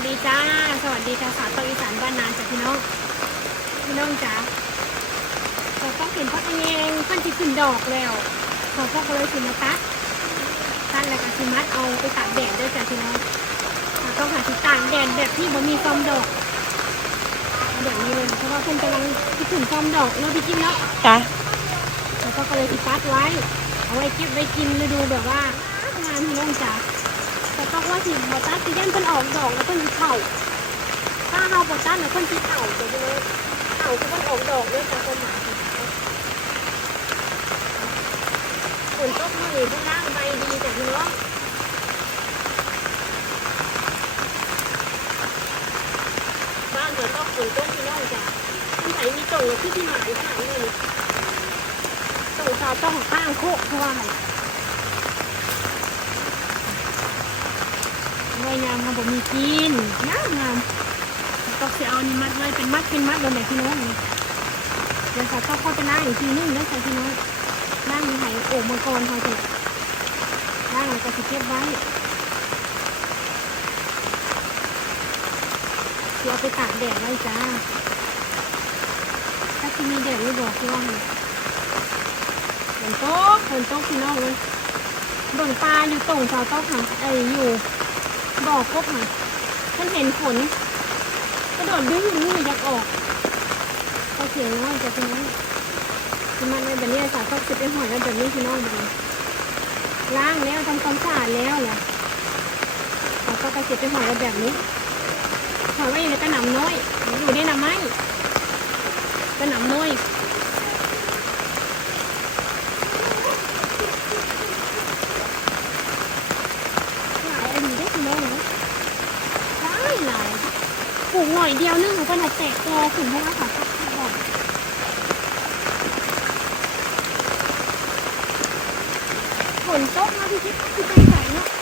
วัสดีจ้า สวัสดีจ้าสาวตองอีสานบ้านนาจ้ะพี่น้อง พี่น้องจ้าเราต้องเห็นพักเองเพันที่ขึ้นดอกแล้วขอพ่อก็เลยสิมาตัดตัดแล้วก็สิมัดเอาไปตากแดดด้วยจ้ะพี่น้องเราต้องหาที่ตากแดดแบบที่บ่มีฟอมดอกเอาแบบนี้เลยเพราะว่าเพิ่นกำลังคิดถึงฟอมดอกเนาะพี่จิ้มเนาะจ้ะแล้วก็เลยติดปัดไว้ เอาไว้เก็บไว้กินฤดูแบบว่า งานพี่น้องจ๋า แต่ต้องว่าสิบอตัสสิยันเพิ่นออกดอกแล้วเพิ่นสิเข่าถ้าเฮาบอตัสแล้วเพิ่นสิเข่าเดี๋ยวเลยเข่าคือเพิ่นออกดอกเด้วยแต่คนหมาฝนตกมาหนีข้างล่างใบดีแต่พี่น้องบ้านเดี๋ยวต้องฝนตกพี่น้องจ๋าท่านไหนมีส่งที่ที่หมายขนาดนี้เลยต้องชาวต้องข้างโคกเพราะว่าอะไรไว้ยามมันบ่มีกินงามงามก็จะเอานี่มัดไว้เป็นมัดเป็นมัดบนไหนพี่น้องเดี๋ยวเขาก็เข้าไปนั่งอีกทีนึงแล้วใส่พี่น้องนั่งมีไหโอ่งมังกรเขาจะนั่งแล้วก็จะเก็บไว้เดี๋ยวเอาไปตากแดดไว้จ้าถ้าที่มีแดดไม่บอกพี่ว่าไงฝนตกฝนตกพี่น้องเลยเบิ่งปลาอยู่ตรงเสาโต๊ะค่ะไอ้อยู่ บอกบค่ะท่านเห็นฝนกระโดดดึงมืออยากออกก็เสียงน้อยจะเป็นน้อยที่มันในแบบนี้สาวโต๊ะสิบไปหอยแล้วแบบนี้พี่น้องแบบนี้ล้างแล้วทำความสะอาดแล้วแหละสาวโต๊ะก็เก็บไปหอยแล้วแบบนี้หอยไว้อยู่ในกระหน่ำน้อย อยู่ในน้ำไม้กระหน่ำน้อย หลายอันนี้ได้พี่น้องนะหลายหลายปลูกห น่อยเดียวนึงมันก็จะแตกตัวขึ้นเพราะว่าเขาก็บอกฝนตกมาพี่คิดคือใจใสเนาะ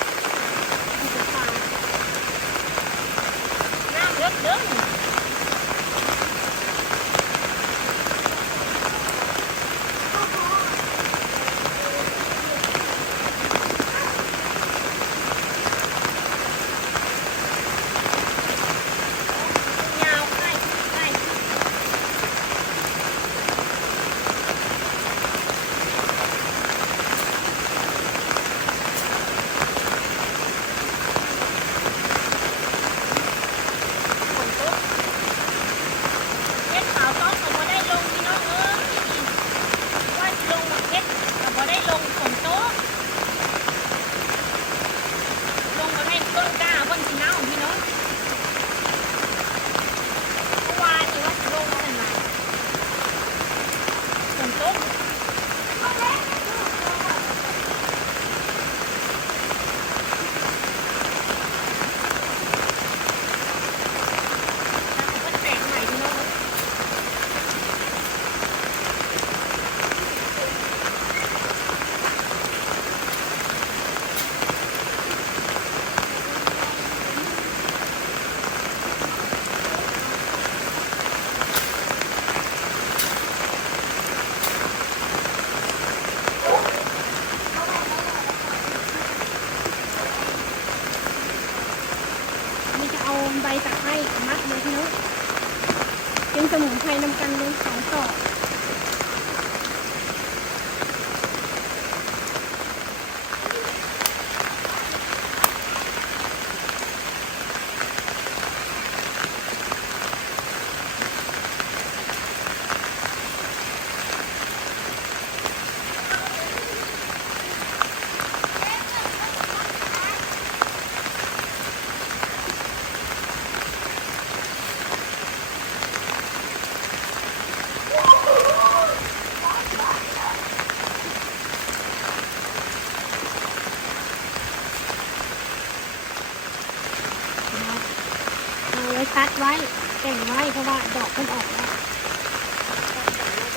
ไว้แต่งไว้เพราะว่าดอกมันออกแล้ว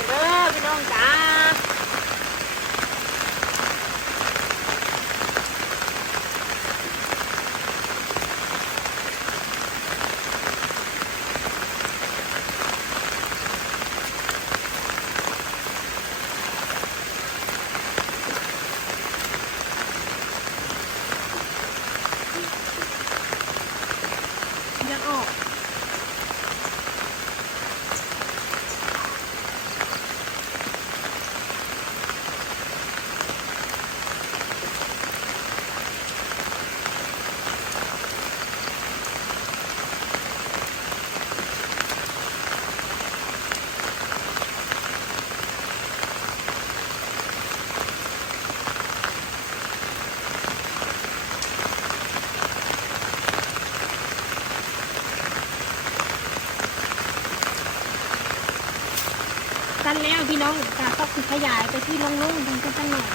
เด้อพี่น้องจ้า แล้วพี่น้องจะต้อขยายไปที่ลงล้งๆตรงกันสักหน่อย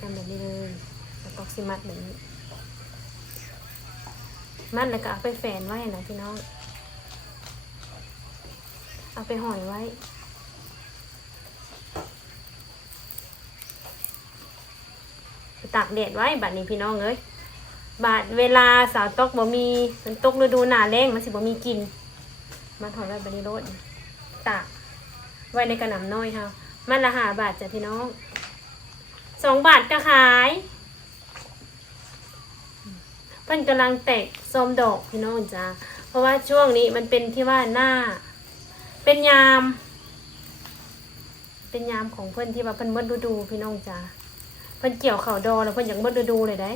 ทำแบบนี้เลยแล้วก็ สิมัดแบบนี้ มัดแล้วก็เอาไปแฝนไว้นะพี่น้อง เอาไปห่อยไว้ตากแดดไว้บัดนี้พี่น้องเอ้ยบาดเวลาสาวตกบ่มีมันตกฤดูหนาแรงมันสิบ่มีกินมันห่อยไว้บัดนี้โลดตากไว้ในกระหน่ำน้อยค่ะมันละหาบาทจ้ะพี่น้องสองบาทก็ขาย เพิ่นกำลังแตกส้มดอกพี่น้องจ้าเพราะว่าช่วงนี้มันเป็นที่ว่าหน้า เป็นยาม เป็นยามของเพิ่อนที่ว่าเพิ่อนหมดฤดูพี่น้องจ้าเพิ่อนเกี่ยวข่าวดอแล้วเพิ่อนอยากหมดฤดูเลยได้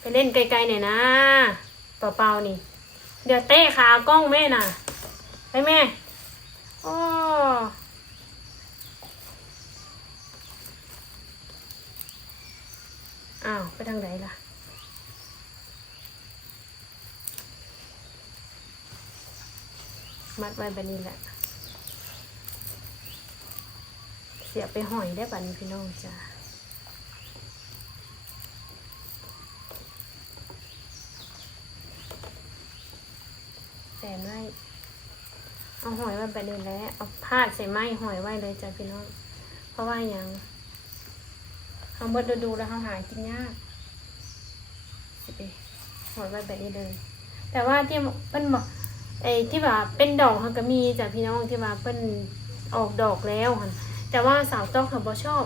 ไปเล่นไกลๆหน่อยนะเปล่าๆนี่ เดี๋ยวเตะขากล้องแม่น่ะ ไปแม่ อ้อ้าว ไปทางไหนล่ะ มัดไว้แบบนี้แหละ เสียไปหอยได้บัดนี้พี่น้องจ้าแฝนไว้ เอาหอยไว้ไปเลยแล้ว เอาพาดใส่ไม้หอยไว้เลยจ้ะพี่น้อง เพราะว่าอย่างเขาเบิดดูแล้วเขาหากินยากสิไปหอยไว้แบบนี้เลย แต่ว่าที่เพิ่นบอกไอ้ที่ว่าเป็นดอกเขาก็มีจ้ะพี่น้องที่ว่าเพิ่นออกดอกแล้วหั่นแต่ว่าสาวต้องเขาบ่ชอบ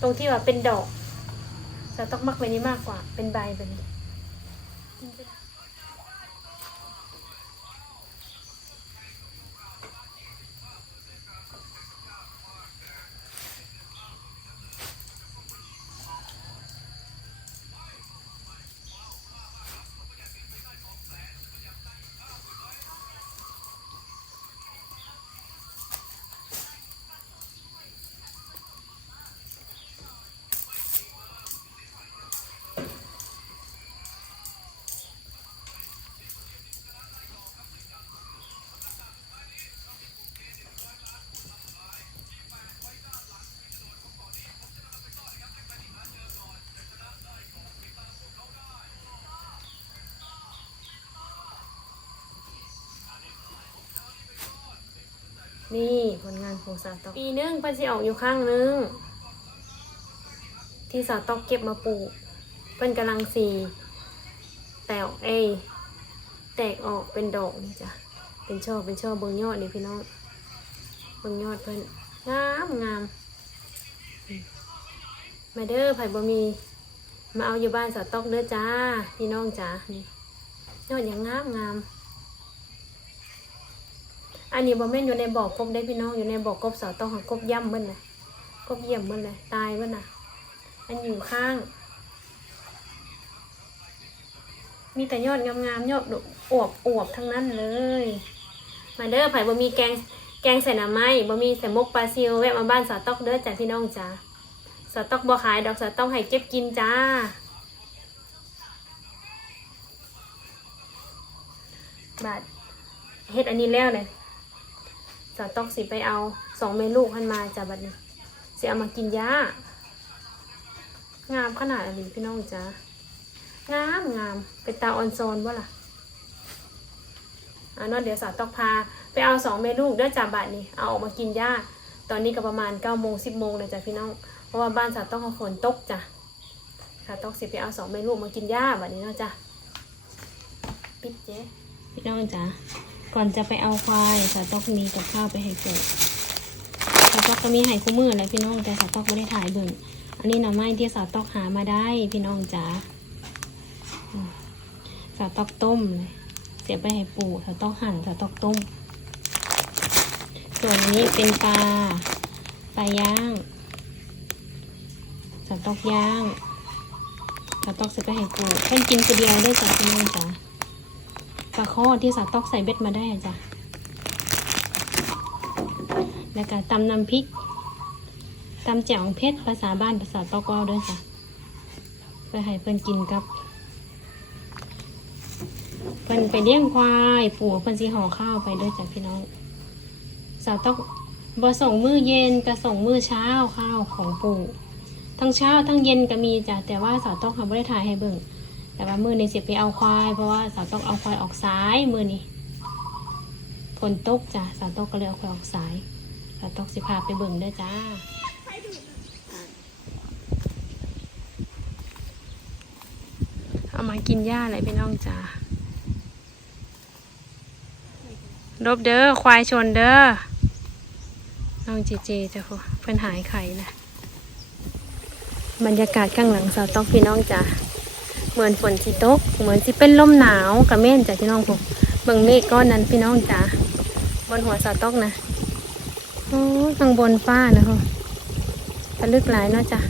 ตรงที่ว่าเป็นดอกสาวต้องมักแบบนี้มากกว่า เป็นใบแบบนี้ นี่ผลงานของสาวตอกปีหนึงเพิ่นสิออกอยู่ข้างนึง ที่สาวตอกเก็บมาปลูกเพิ่นกำลังสีแตกเอแตกออกเป็นดอกนี่จ้ะเป็นช่อเป็นช่อเบิงยอดนี่พี่น้องเบิงยอดเพิ่นงามงามมาเด้อไผ่บ่มีมาเอาอยู่บ้านสาวตอกเด้อจ้าพี่น้องจ้านี่ยอดอย่างงามงาม อันนี้บ่แม่นอยู่ในบ่อกบได้พี่น้องอยู่ในบ่อกบเสาต้องหากบย่ำเบิ่นเลยกบเยี่ยมเบิ่นเลยตายเบิ่นนะอันอยู่ข้าง มีแต่ยอดงามๆยอดอวบอวบๆทั้งนั้นเลย มาเด้อไผ่บ่มีแกงแกงใส่หน่อไม้บ่มีใส่มกปลาซิวแวะมาบ้านสาวตอกเด้อจ้ะพี่น้องจ้าสาวตอกบ่ขายดอกสาตองให้เก็บกินจ้าบาดเฮ็ดอันนี้แล้วเลย สาวตอกสิไปเอาสองเมลูกหันมาจ้ะบัดนี้สิเอามากินยางามขนาดอะไรพี่น้องจ้างามงามเป็นตาออนโซนบ่ล่ะอะนอะเดี๋ยวสาวตอกพา ไปเอาสองเมลูกเด้อจ้ะบัดนี้เอาออกมากินยาตอนนี้ก็ประมาณเก้าโมงสิบโมงเลยจ้ะพี่น้องเพราะว่าบ้านสาวตอกเขาฝนตกจ้ะสาวตอกสิไปเอาสองเมลูกมากินยาบัดนี้เนาะจ้ะปิดเจ๊พี่น้องจ้ะ ก่อนจะไปเอาควายสาวตอกมีกับข้าวไปให้เกิดสาวตอกก็มีไห้คู่มืออะไรพี่น้องแต่สาวตอกไม่ได้ถ่ายเบิ่งอันนี้หน่อไม้ที่สาวตอกหามาได้พี่น้องจ๋าสาวตอกต้มเลยเสียไปให้ปู่สาวตอกหั่นสาวตอกต้ม ส่วนนี้เป็นปลาปลาย่างสาต๊อกย่างสาต๊อกใส่ไปให้ปูเพิ่นกินคนเดียวได้จ้ะพี่น้องจ้ะ ปลาข้อที่สต๊อกใส่เบ็ดมาได้จ้ะ แล้วก็ตำน้ำพริกตำแจ่วเพชรภาษาบ้านภาษาตอกเว้าด้วยจ้ะเพื่อให้เพิ่นกินกับ เพิ่นไปเลี้ยงควายปู่เพิ่นสิห่อข้าวไปด้วยจ้ะพี่น้องสาวต้องบ่ส่งมื้อเย็นก็ส่งมื้อเช้าข้าวของปู่ทั้งเช้าทั้งเย็นก็มีจ้ะแต่ว่าสาวต้องทำไม่ได้ถ่ายให้เบิ่ง แต่ว่ามื้อนี้สิไปเอาควาย เพราะว่าสาวต้องเอาควายออกสายมือนี้ฝนตกจ้ะสาวต้องก็เลยเอาควายออกสายสาวต้องสิพาไปเบิ่งด้วยจ้าเอามากินหญ้าอะไรพี่น้องจ้ารบเด้อควายชนเด้อน้องจเจจ้ะพวเพิ่นหายไข่นะบรรยากาศข้างหลังสาวตอกพี่น้องจ้ะ เหมือนฝนสิตก เหมือนสิเป็นลมหนาวกับแม่นจ้ะพี่น้องพวกเบิ่งเมฆก้อนนั้นพี่น้องจ้ะบนหัวเสาตกนะโอ้ยข้างบนฟ้านะพวตะลึกหลายเนาะจ้ะ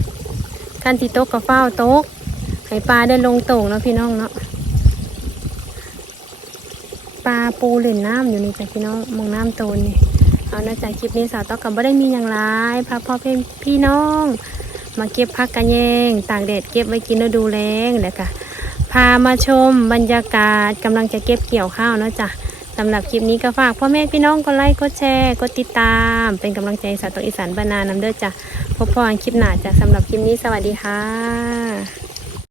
การที่ตกกับฟ้าวตกให้ปลาได้ลงโต่งเนาะพี่น้องเนาะปลาปูเล่นน้ำอยู่นี่จ้ะพี่น้องมองน้ำโตนนี่เอานะจ๊ะคลิปนี้สาวต้องกับไม่ได้มีอย่างไรพาพ่อเพื่อนพี่น้อง มาเก็บพักกันแยงตากแดดเก็บไว้กินแล้วดูแรงเดี๋ยวค่ะพามาชมบรรยากาศกำลังจะเก็บเกี่ยวข้าวเนาะจ้ะสำหรับคลิปนี้ก็ฝากพ่อแม่พี่น้องกดไลค์กดแชร์กดติดตาม เป็นกำลังใจสาวตองอีสานบานานำเด้อจ้ะพบพอกันคลิปหน้าจ้ะสำหรับคลิปนี้สวัสดีค่ะ